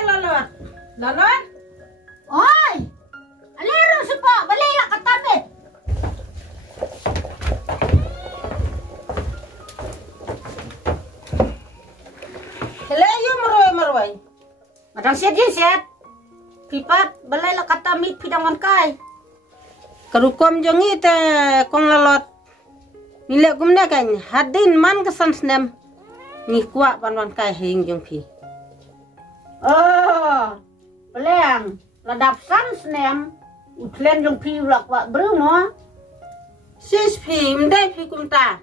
Lalon. Lalon? Oy! Alero si po, balila katabi. Helayo marway. Madang siya din siya. Pipat, balila katami pidangan kay. Karukom jong ite kong lalot. Nilek gumna kan hadin man kesan snem. Ngikwa panwan kay hing jong pi. Oh, peleng, ladap san snem. Utlen jong pi ulak wak berumo. Sis pi mdai pi kumta.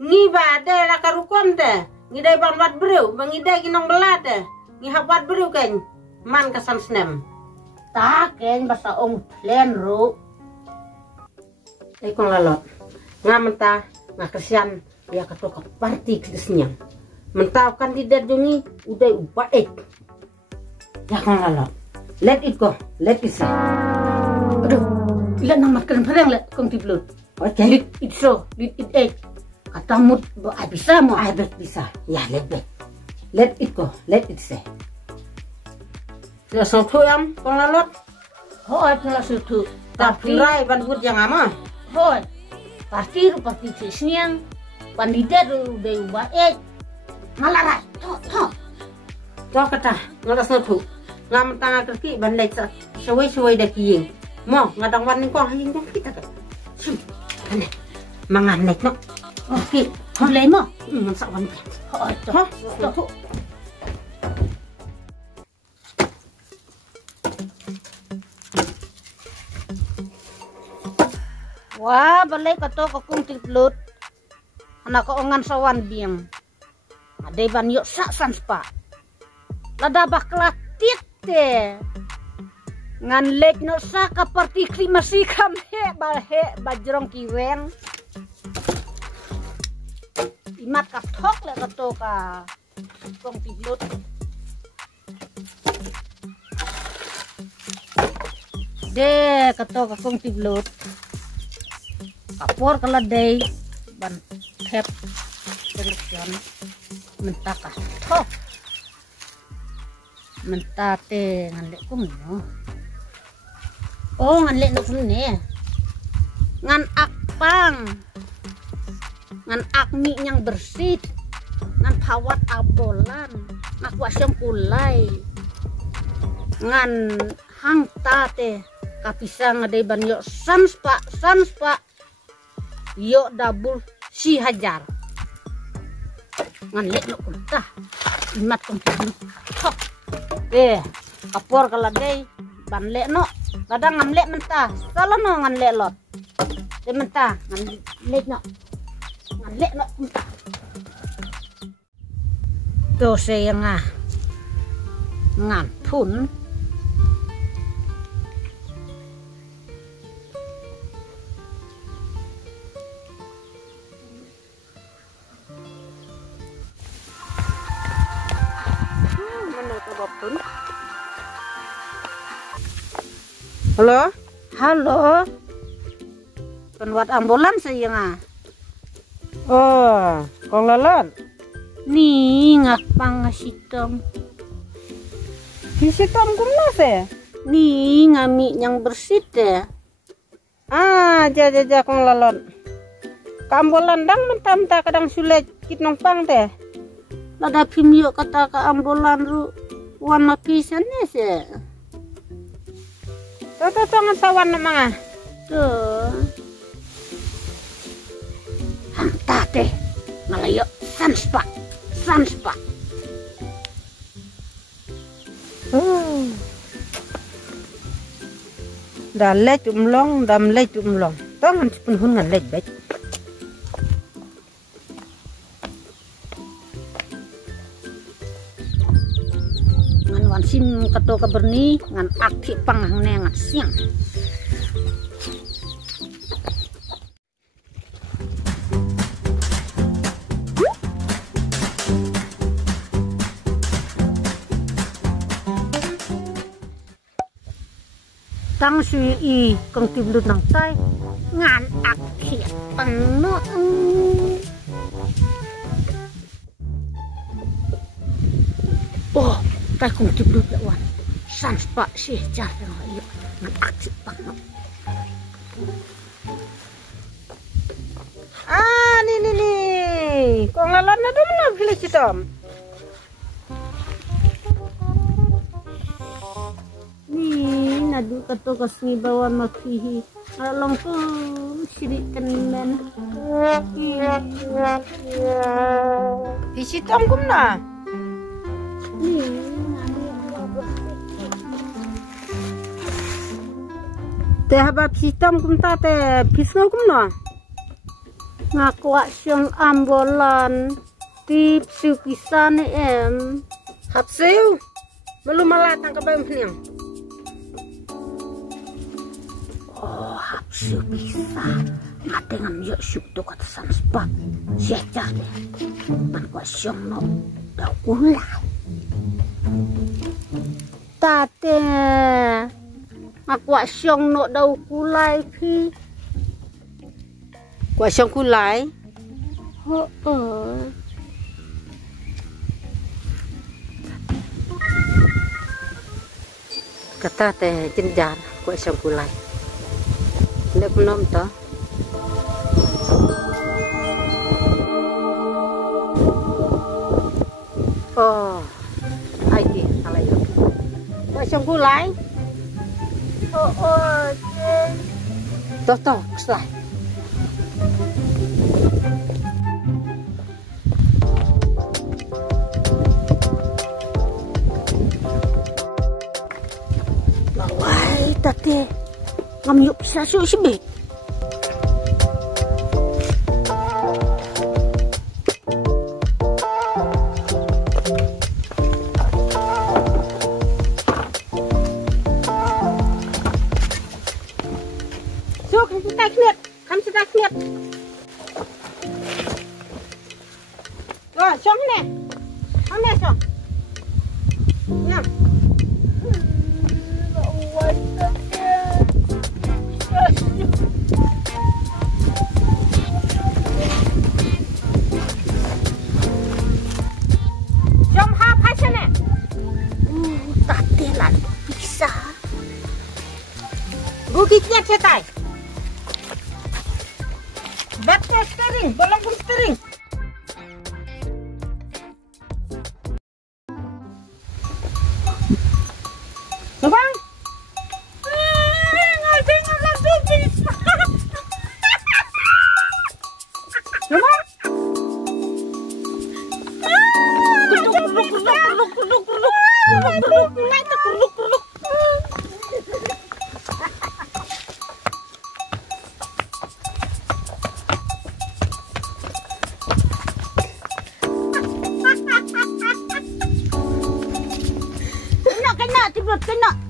Ngiba de la karukom de. Ngidai ban wat beru, bangidai ginong belade. Ngihap wat beru kan man kesan snem. Taken basa ong utlen ru. Kong lalot. Ngamenta ngakesian ya ketua parti kedesnya. Mentau kandidat jongi udah baik. Ya kong lalot. Let it go, let it say. Aduh, lihat nama keren perang lihat kong tiblut. Oke. Lit it so, lit it egg. Kata mut bisa mo. I bet bisa. Ya let it. Let it go, let it say. Ya sotu yang kong lalot. Hoi pula sutu. Tapi rai bandut yang ama. Hoi. Pasti sisniang. Kandidat udah baik. Malarai. Tok. Kau kata ngalas sotu. Ngam tanga kerki bandai sewai dah kiying. Mo ngadang warning kau haying dong kita kan. Sim. Ane. Mangan nek no. Oke. Mulai mo. Masak warning. Hoi. Hah? Tok. Wah, balai kato kung tiblut. Anak ko ngan sawan biang. Ade ban yuk saksan spa. Lada bakla tite. Ngan lek no saka parti klimasi kamhe bajrong kiweng. Imat katok le kato ka kung tiblut. De kato ka kung tiblut. Kapor kaladay ban tep seleksyon mentaka tok mentate nganlek kum no nganlek no kum ne ngan akpang ngan akmi yang bersih ngan pawat abolan ngakwa siyang kulay ngan hang tate kapisa ngaday ban yo sanspa yo dabul si hajar ngan lek no kulta imat kong tiblut tok kapor kaladay ban lek no kadang ngam lek mentah salah no ngan lek lot de mentah ngan lek no kulta to saya ngan pun Halo. Penwat ambulan saya Oh, kong lalot. Ni ngapang ngasitom. Visitom kumna se. Ni ngami yang bersih teh. Ja kong lalot. Kambolan dang mentam-ta kadang sulit kit nongpang teh. Lada pimyo kata ka ambulan ru warna pisan ni se. Toto ngan sawan na mga. Tuh. Hanta teh. Ngalayo sanspa. Dalej umlong, damlej umlong. Tangan sepenuhun ngan lej baik. wan sim kato ka berni ngan akhi panghang ne ngan siang. Tang sui i kong tiblut nang tay ngan akhi pangno. Oh, tay kong tiblut lawan sans pa si jar iyo ngan akhi pangno. Ah, ni. Kong lalat na dum na pilih citom. Nadu kato kasni bawa makihi along to sirik kanan Isitom kum na. Teh haba isitom kum ta te pisno kum na. ngakwa syong ambolan tip siu pisan em Hapsiu. Belum malatang ka bayam peniang. oh hapsu bisa ngatengan yo syuk to kat sanspat siaca man kwa syong no da ulai tate ngakwa syong no da ulai phi Kwa syong kulai. ho Kata teh jenjar kwa syong kulai. Ndak belum to. Oh, aiki alayo. Kwa syong kulai. Toh, selai. Lawai tate ngam yuk bisa syuk sibik. Syuk, kamu kita kniat. Wah, syong ne. Ane syong. Nyam. Tate lan bisa. Gugitnya cetai. Batte steering, bolong steering. Bang. Ngadeng lagi bisa. Coba. Kuduk.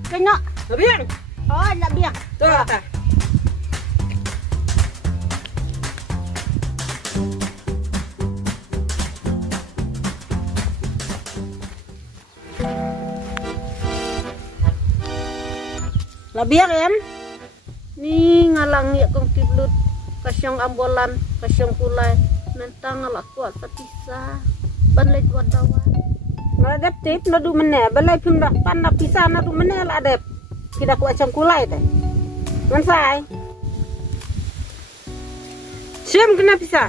Kena. Biang. Oh, nak biang. Tuh, ta. Labiak em. Ni ngalang ya kong tiblut kasyong ambolan, kasyong kulay. Nentang ngalak kuat sapisa. Banlay kuat dawan. Ngadep tip nadu mene, balai pindah panah pisah nadu mene la adep. Kita ku acam kulai teh. Mansai. Siam kena pisah.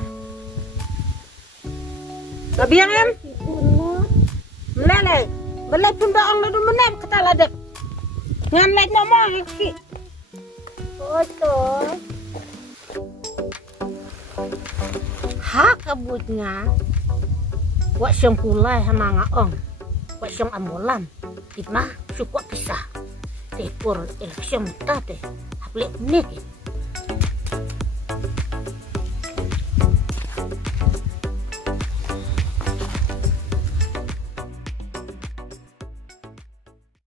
Labiak em. Meleleh. Balai pindah ang nadu mene kata la adep. Ngan lek ngomong iki. Betul. Ha kabutnya. Wak syong kulai hana ngaong. Wak syong ambolan. Itmah syukwa pisah. Tepur eleksyon tate. Haplek nek.